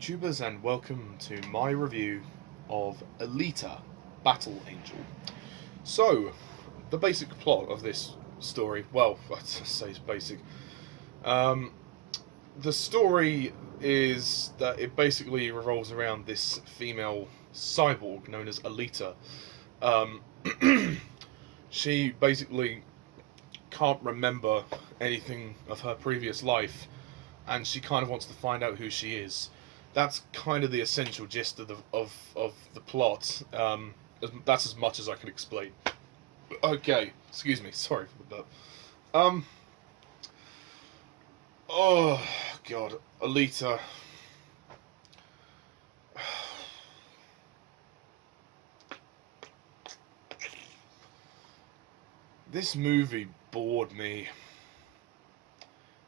YouTubers, and welcome to my review of Alita, Battle Angel. So, the basic plot of this story, well, I'd say it's basic. The story is that it basically revolves around this female cyborg known as Alita. Um, she basically can't remember anything of her previous life, and she kind of wants to find out who she is. That's kind of the essential gist of the plot. That's as much as I can explain. Okay, excuse me, sorry for that. Oh God, Alita. This movie bored me.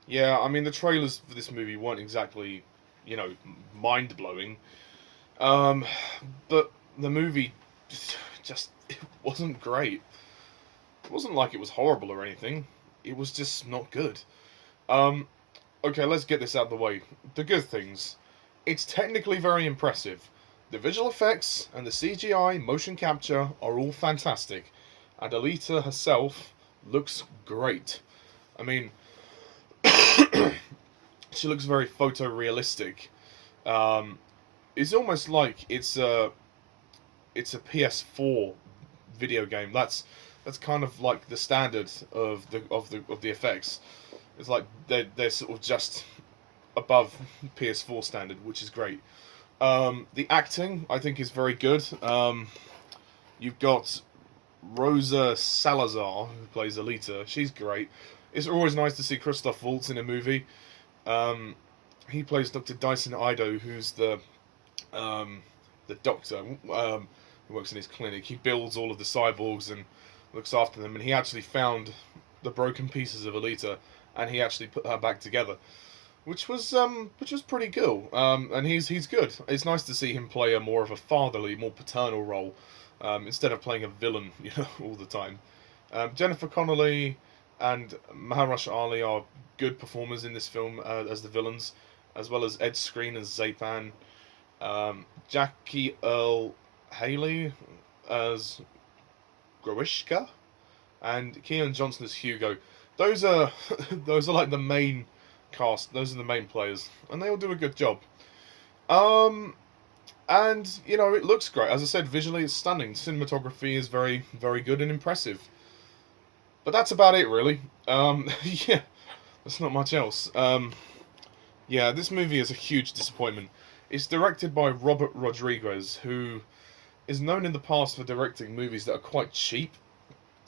Yeah, I mean the trailers for this movie weren't exactly, mind-blowing. But the movie just it wasn't great. It wasn't like it was horrible or anything. It was just not good. Okay, let's get this out of the way. The good things. It's technically very impressive. The visual effects and the CGI motion capture are all fantastic. And Alita herself looks great. I mean, she looks very photorealistic. It's almost like it's a PS4 video game. That's kind of like the standard of the effects. It's like they're sort of just above PS4 standard, which is great. The acting I think is very good. You've got Rosa Salazar, who plays Alita. She's great. It's always nice to see Christoph Waltz in a movie. He plays Dr. Dyson Ido, who's the doctor who works in his clinic. He builds all of the cyborgs and looks after them, and he actually found the broken pieces of Alita, and he actually put her back together, which was pretty cool. And he's good. It's nice to see him play a more of a fatherly, more paternal role, instead of playing a villain, all the time. Jennifer Connelly and Mahareshala are good performers in this film as the villains, as well as Skrein as Zapan, Jackie Earle Haley as Grishka, and Keean Johnson as Hugo. Those are like the main cast. Those are the main players, and they all do a good job. And it looks great. As I said, visually it's stunning. Cinematography is very, very good and impressive. But that's about it, really. Yeah, there's not much else. Yeah, this movie is a huge disappointment. It's directed by Robert Rodriguez, who is known in the past for directing movies that are quite cheap.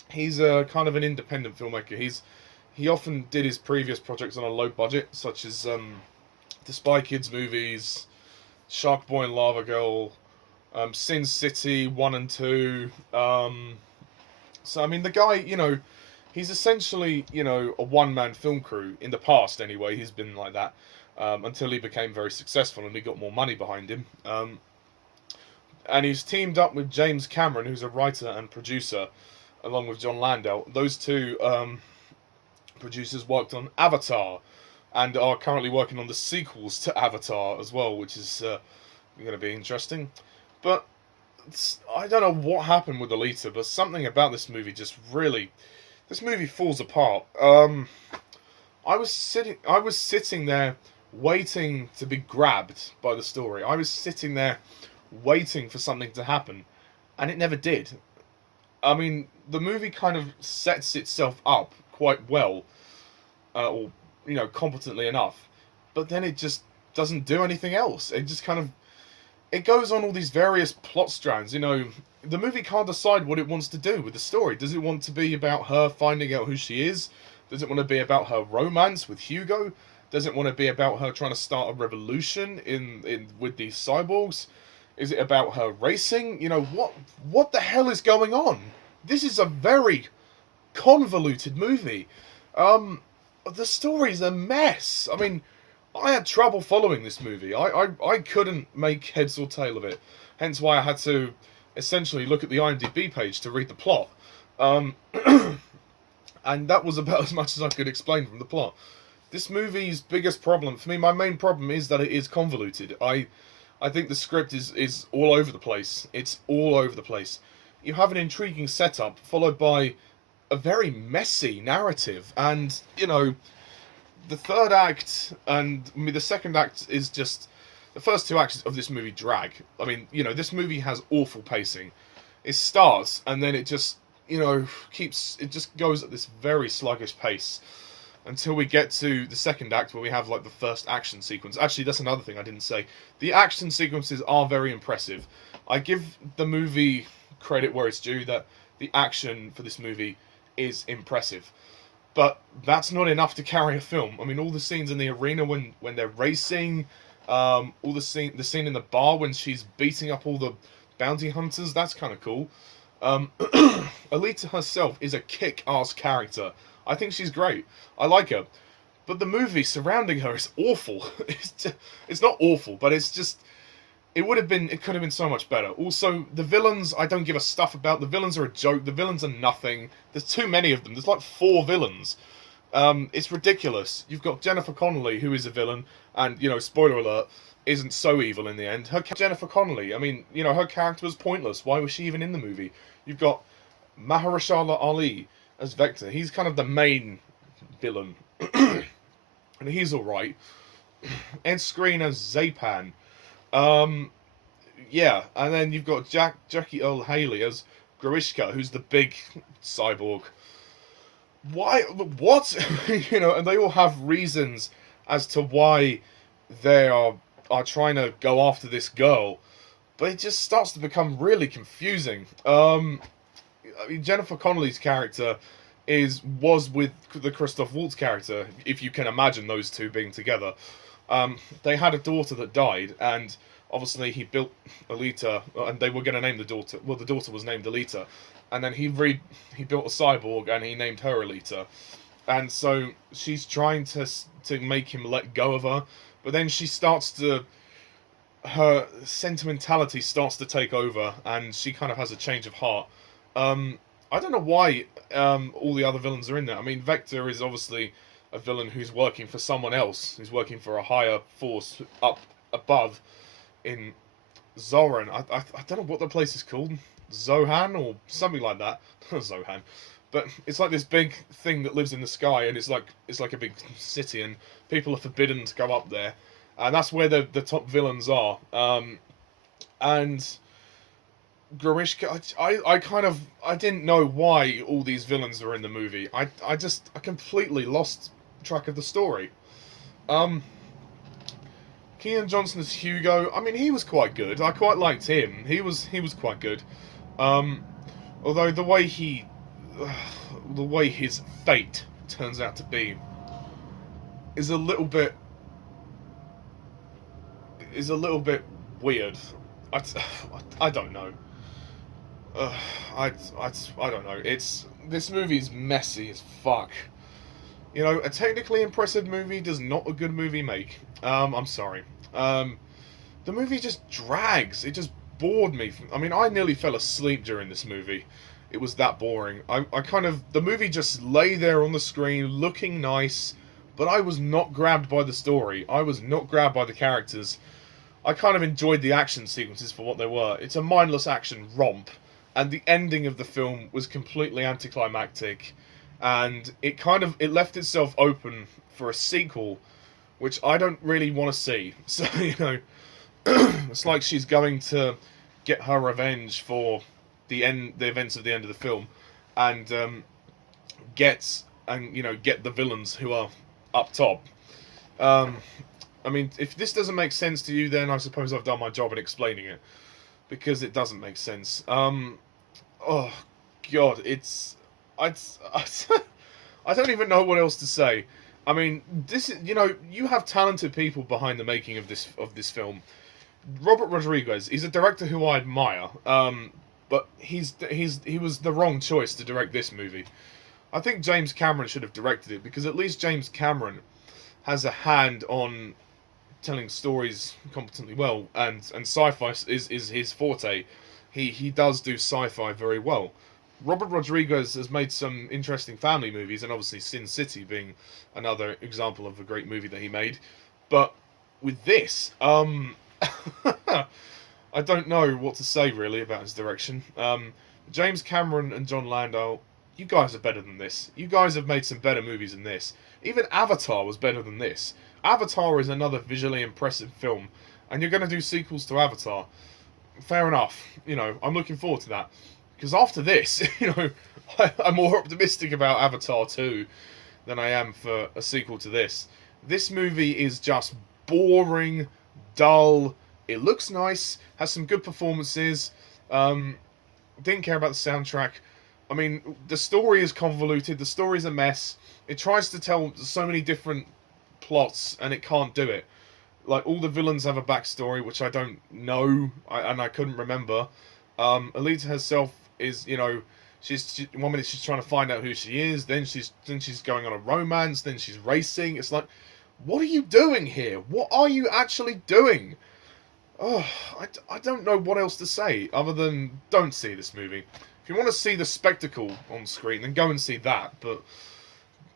He's kind of an independent filmmaker. He often did his previous projects on a low budget, such as the Spy Kids movies, Shark Boy and Lava Girl, Sin City 1 and 2. So, I mean, the guy, he's essentially, a one-man film crew. In the past, anyway, he's been like that. Until he became very successful and he got more money behind him. And he's teamed up with James Cameron, who's a writer and producer, along with John Landau. Those two producers worked on Avatar, and are currently working on the sequels to Avatar as well, which is going to be interesting. But I don't know what happened with Alita, but something about this movie just really... This movie falls apart. I was sitting there waiting to be grabbed by the story. I was sitting there waiting for something to happen, and it never did. I mean, the movie kind of sets itself up quite well, or competently enough, but then it just doesn't do anything else. It just kind of it goes on all these various plot strands. The movie can't decide what it wants to do with the story. Does it want to be about her finding out who she is? Does it want to be about her romance with Hugo? Does it want to be about her trying to start a revolution in with these cyborgs? Is it about her racing? What the hell is going on? This is a very convoluted movie. The story's a mess. I mean, I had trouble following this movie. I couldn't make heads or tail of it. Hence why I had to essentially look at the IMDb page to read the plot. And that was about as much as I could explain from the plot. This movie's biggest problem for me, my main problem, is that it is convoluted. I think the script is all over the place. It's all over the place. You have an intriguing setup followed by a very messy narrative, and the third act and the second act is just the first two acts of this movie drag. I mean, this movie has awful pacing. It starts and then it just it just goes at this very sluggish pace until we get to the second act where we have like the first action sequence. Actually, that's another thing I didn't say. The action sequences are very impressive. I give the movie credit where it's due that the action for this movie is impressive. But that's not enough to carry a film. I mean, all the scenes in the arena when they're racing, all the scene in the bar when she's beating up all the bounty hunters, that's kind of cool. Alita herself is a kick-ass character. I think she's great. I like her. But the movie surrounding her is awful. It's not awful, but it's just... It could have been so much better. Also, the villains, I don't give a stuff about. The villains are a joke. The villains are nothing. There's too many of them. There's like 4 villains. It's ridiculous. You've got Jennifer Connelly, who is a villain, and, spoiler alert, isn't so evil in the end. Jennifer Connelly, I mean, her character was pointless. Why was she even in the movie? You've got Mahareshala Ali as Vector. He's kind of the main villain. And he's alright. And Skrein as Zapan. Yeah, and then you've got Jackie Earle Haley as Grishka, who's the big cyborg. Why? What? And they all have reasons as to why they are trying to go after this girl, but it just starts to become really confusing. I mean, Jennifer Connelly's character was with the Christoph Waltz character, if you can imagine those two being together. They had a daughter that died, and obviously he built Alita, and they were going to name the daughter. Well, the daughter was named Alita, and then he built a cyborg, and he named her Alita. And so she's trying to make him let go of her, but then her sentimentality starts to take over, and she kind of has a change of heart. I don't know why all the other villains are in there. I mean, Vector is obviously a villain who's working for someone else, who's working for a higher force up above in Zoran. I don't know what the place is called. Zohan or something like that. Zohan. But it's like this big thing that lives in the sky, and it's like a big city, and people are forbidden to go up there. And that's where the top villains are. And Grishka, I didn't know why all these villains are in the movie. I completely lost track of the story. Keean Johnson as Hugo. I mean, he was quite good. I quite liked him. He was quite good. Although the way his fate turns out to be is a little bit weird. I don't know. I don't know. This movie's messy as fuck. A technically impressive movie does not a good movie make. I'm sorry. The movie just drags. It just bored me. I mean, I nearly fell asleep during this movie. It was that boring. The movie just lay there on the screen looking nice, but I was not grabbed by the story. I was not grabbed by the characters. I kind of enjoyed the action sequences for what they were. It's a mindless action romp, and the ending of the film was completely anticlimactic, and it left itself open for a sequel, which I don't really want to see. So, it's like she's going to get her revenge for the events of the end of the film, and get the villains who are up top. I mean, if this doesn't make sense to you, then I suppose I've done my job in explaining it, because it doesn't make sense. Oh God, I don't even know what else to say. I mean, this is, you have talented people behind the making of this film. Robert Rodriguez, he's a director who I admire, but he was the wrong choice to direct this movie. I think James Cameron should have directed it, because at least James Cameron has a hand on telling stories competently well, and sci-fi is his forte. He does do sci-fi very well. Robert Rodriguez has made some interesting family movies, and obviously Sin City being another example of a great movie that he made. But with this, I don't know what to say really about his direction. James Cameron and John Landau, you guys are better than this. You guys have made some better movies than this. Even Avatar was better than this. Avatar is another visually impressive film, and you're going to do sequels to Avatar. Fair enough. You know, I'm looking forward to that. Because after this, you know, I'm more optimistic about Avatar 2 than I am for a sequel to this. This movie is just boring, dull. It looks nice, has some good performances. Didn't care about the soundtrack. I mean, the story is convoluted. The story is a mess. It tries to tell so many different plots, and it can't do it. Like, all the villains have a backstory, which I don't know, and I couldn't remember. Alita herself is, you know, she's 1 minute she's trying to find out who she is, then she's going on a romance, then she's racing. It's like, what are you doing here? What are you actually doing? Oh, I don't know what else to say other than don't see this movie. If you want to see the spectacle on screen, then go and see that. But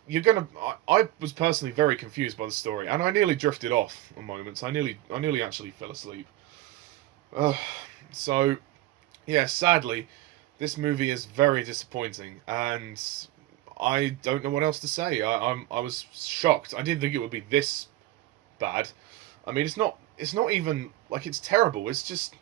you're gonna. I was personally very confused by the story, and I nearly drifted off at moments. I nearly actually fell asleep. So, yeah, sadly, this movie is very disappointing, and I don't know what else to say. I was shocked. I didn't think it would be this bad. I mean, it's not even like it's terrible. It's just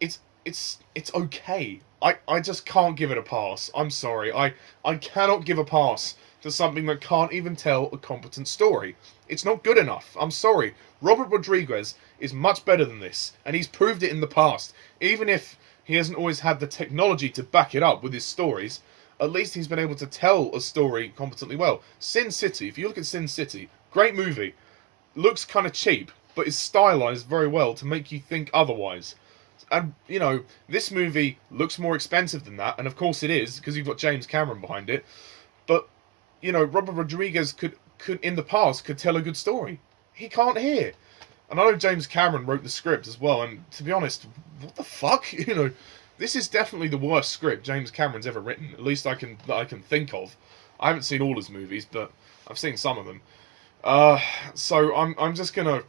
it's okay. I just can't give it a pass. I'm sorry. I cannot give a pass to something that can't even tell a competent story. It's not good enough. I'm sorry. Robert Rodriguez is much better than this, and he's proved it in the past. Even if he hasn't always had the technology to back it up with his stories, at least he's been able to tell a story competently well. Sin City, if you look at Sin City, great movie. Looks kind of cheap, but is stylized very well to make you think otherwise. And, you know, this movie looks more expensive than that, and of course it is, because you've got James Cameron behind it. But, you know, Robert Rodriguez could in the past, could tell a good story. He can't here. And I know James Cameron wrote the script as well, and to be honest, what the fuck? You know, this is definitely the worst script James Cameron's ever written, at least that I can think of. I haven't seen all his movies, but I've seen some of them. So I'm just gonna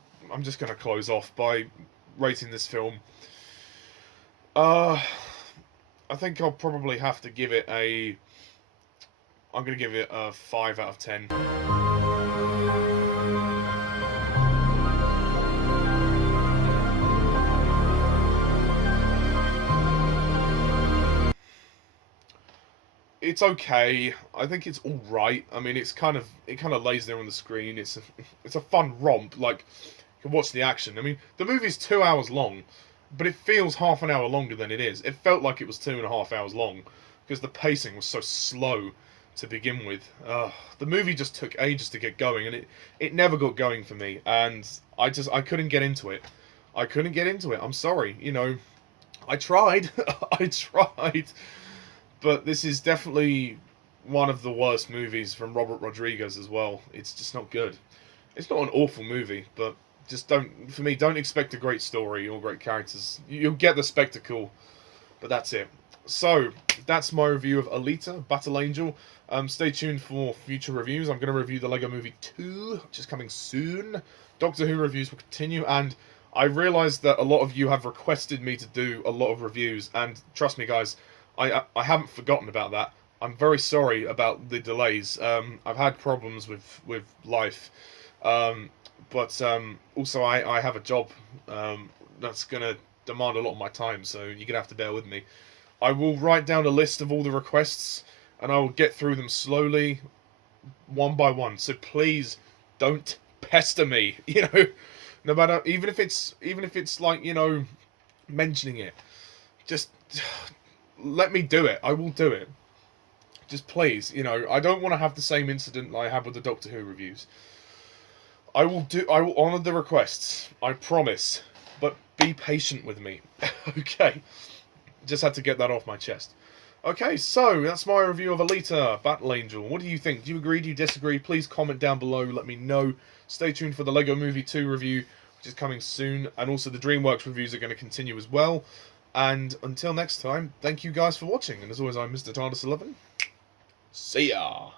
close off by rating this film. I think I'll probably have to give it I'm gonna give it a 5 out of 10. It's okay. I think it's all right. I mean, it kind of lays there on the screen. It's a fun romp. Like, you can watch the action. I mean, the movie's 2 hours long, but it feels half an hour longer than it is. It felt like it was 2.5 hours long because the pacing was so slow to begin with. The movie just took ages to get going, and it never got going for me. And I couldn't get into it. I couldn't get into it. I'm sorry. You know, I tried. I tried. But this is definitely one of the worst movies from Robert Rodriguez as well. It's just not good. It's not an awful movie, but just don't expect a great story or great characters. You'll get the spectacle, but that's it. So, that's my review of Alita, Battle Angel. Stay tuned for future reviews. I'm going to review the Lego Movie 2, which is coming soon. Doctor Who reviews will continue, and I realised that a lot of you have requested me to do a lot of reviews, and trust me guys, I haven't forgotten about that. I'm very sorry about the delays. I've had problems with life. But also I have a job that's going to demand a lot of my time, so you're going to have to bear with me. I will write down a list of all the requests, and I will get through them slowly, one by one. So please don't pester me, you know, no matter, even if it's like, you know, mentioning it. Just let me do it. I will do it. Just please, you know, I don't want to have the same incident I had with the Doctor Who reviews. I will honour the requests, I promise, but be patient with me. Okay, just had to get that off my chest. Okay, so that's my review of Alita, Battle Angel. What do you think? Do you agree? Do you disagree? Please comment down below, let me know. Stay tuned for the Lego Movie 2 review, which is coming soon, and also the DreamWorks reviews are going to continue as well. And until next time, thank you guys for watching. And as always, I'm Mr. TARDIS11. See ya!